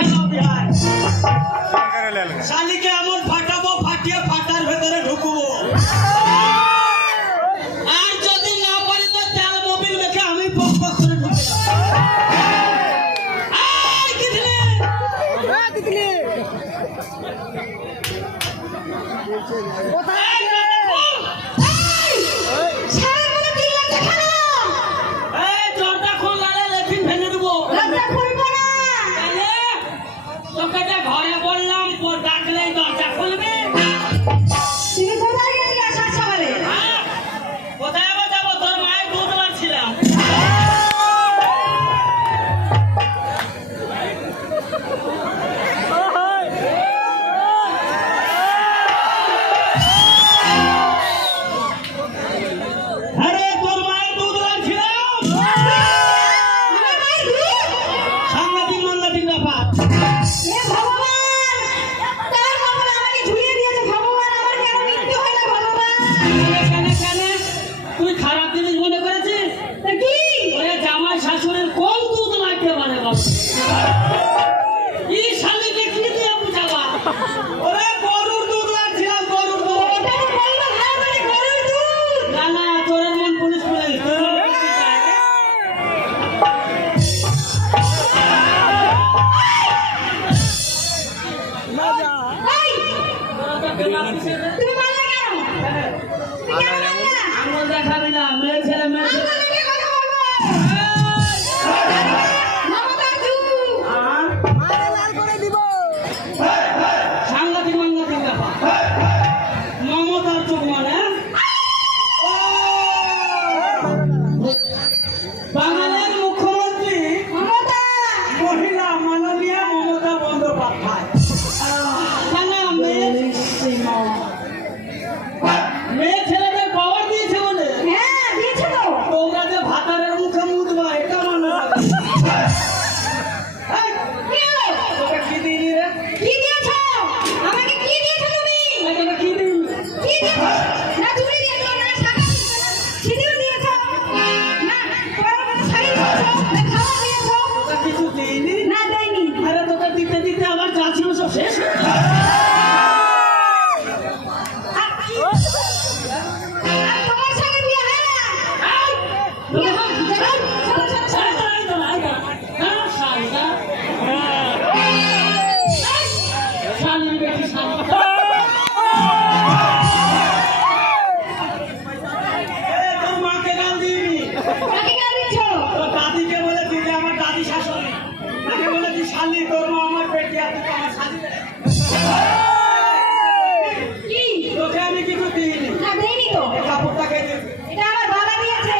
খেলা বিহার শালিকে এমন ফাটাবো, ফাটিয়ে ফাটার ভেতরে ঢুকবো। আর যদি না পারি তো তেল মোবিল মেখে আমি পক পক করে ঢুকে ঘরে বললাম ডাকলে দরজা খুলবে। কোথায় আবার যাবো? তোর মায়ের দুধ মারছিলাম। আরে তোর মায়ের দুধ মারছিলাম। সাংঘাতিক মাংঘাতিক ব্যাপার। তুই খারাপ জিনিস মনে করেছিস? জামাই শাশুড়ির কোন দুধ লাগতে পারে? এই শালিকে কি দিয়ে বুঝাবা? ওরে গরুর দুধ লাগছিলাম, গরুর দুধ। না না, তোর মন পুলিশ পুলিশ। আঙুল দেখাবি না, মেয়ে ছেলে মেয়ে ছেলে। সাংঘাতিক মাংঘাতিক ব্যাপার। মমতার চোখ মানে বাঙালির মুখ্যমন্ত্রী মহিলা মাননীয়া মমতা বন্দ্যোপাধ্যায়। মেয়ে ছেলেদের পাওয়ার দিয়েছে বলে তোমরা যে ভাতারের মুখে মুদবা এটা মনে কি দিই রে? কি দিয়েছ? আমাকে কি দিয়েছ তুমি? আমাকে কি দিই? কি দিয়েছ? না চুরি দিয়েছ, না টাকা সিঁদুর দিয়েছ, না তোমার মতো শাড়ি দিয়েছ, না খাবার দিয়েছ। তোকে কিছু দেইনি? না দেইনি। আরে তোকে দিতে দিতে আমার যা ছিল সব শেষ। দাদিকে বলেছি যে আমার দাদি শাশুড়ি, তাকে বলেছি শালি তোর মা আমার পেটে আর তুই আমার শালি। তোকে আমি কিছু দিইনি। না দেইনি তো। কাপড়টাকে এটা আমার বাবা দিয়েছে।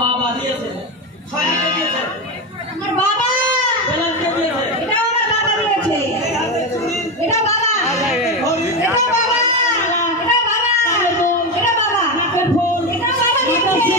বাবা দিয়েছে, ছয়াকে দিয়েছে আমার বাবা। বেলালকে দিয়েছে, এটা আমার বাবা দিয়েছে। এটা বাবা, এটা বাবা, এটা বাবা, এটা বাবা, নাকের ফুল, এটা বাবা দিয়েছে।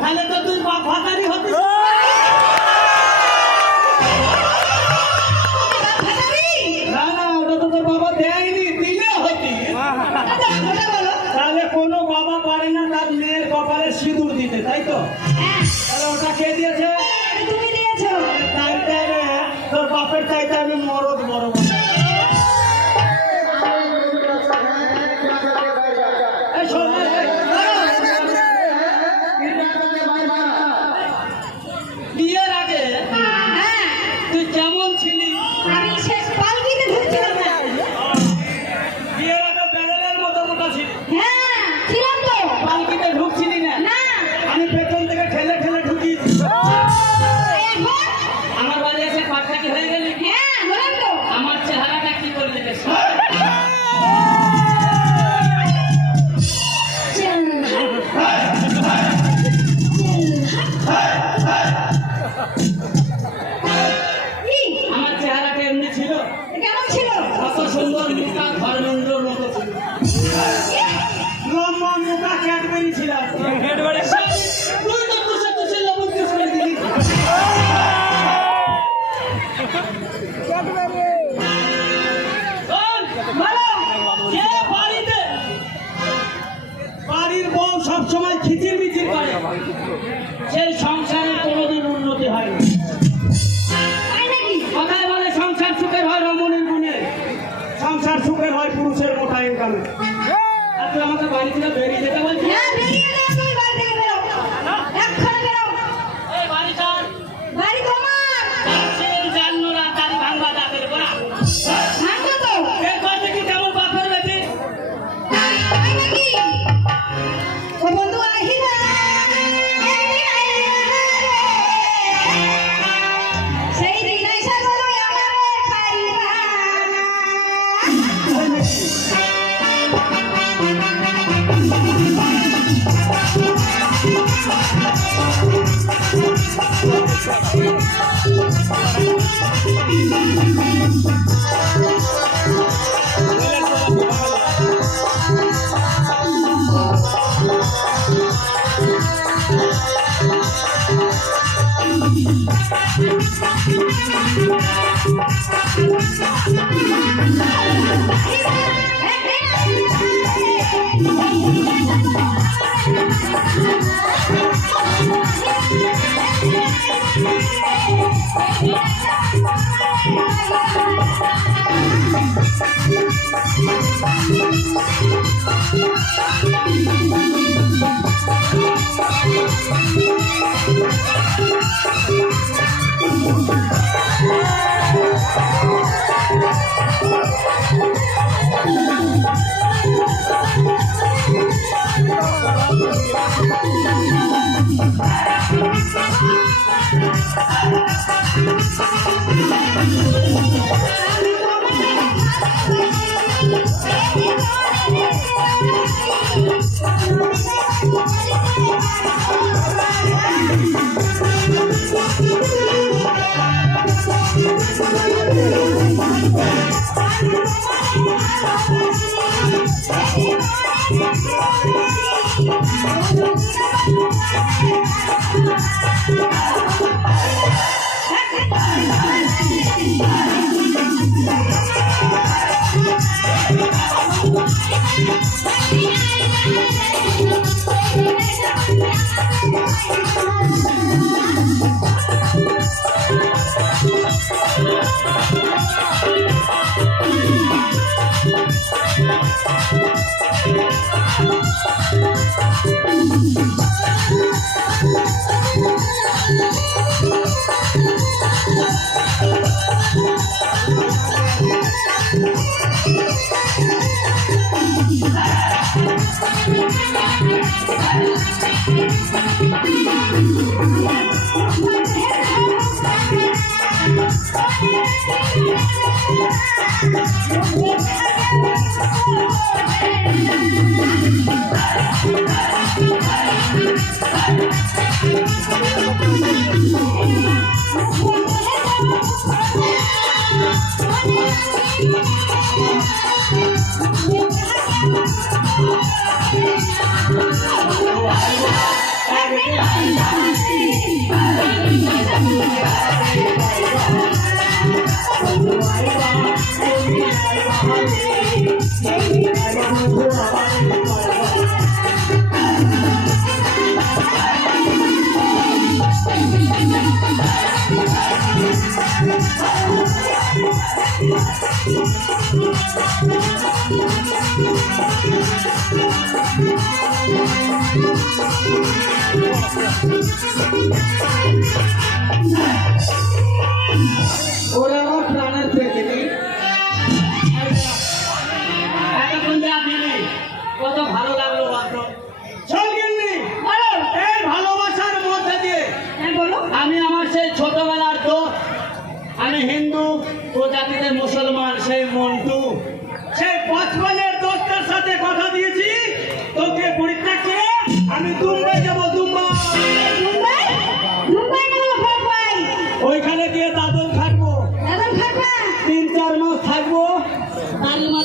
তাহলে তো তুই ভাতারি হতিস। না না, ওটা তো তোর বাবা দেয়নি, দিলে হতি। তাহলে কোনো বাবা পারে না তার মেয়ের কপালে সিঁদুর দিতে, তাই তো? তাহলে ওটা কে দিয়েছে? তুমি দিয়েছো। তাইতে তোর বাপের চাইতে আমি মরদ বড় বড়। বিয়ের আগে তুই কেমন ছিলি? আমি শেষ পালকিতে ঢুকছিলাম না। বিয়ের আগে বেড়ালের মতো মোটা ছিলি? হ্যাঁ ছিলাম তো। পালকিতে ঢুকছিলি না? না, আমি পেছন থেকে ঠেলে ঠেলে ঢুকিয়েছি। বেরিয়েছিলাম তুই তো তুষে লবণ দিয়ে করে দিলি বাড়ির বউ সবসময় খিচির মিচির করে সেই সংসারের কোনোদিন উন্নতি হয় না কথায় বলে সংসার সুখের হয় রমণীর গুণে সংসার সুখের হয় পুরুষের মোটা ইনকামে আর তুই আমাকে বাড়ি থেকে বেরিয়ে যেতে বলছিস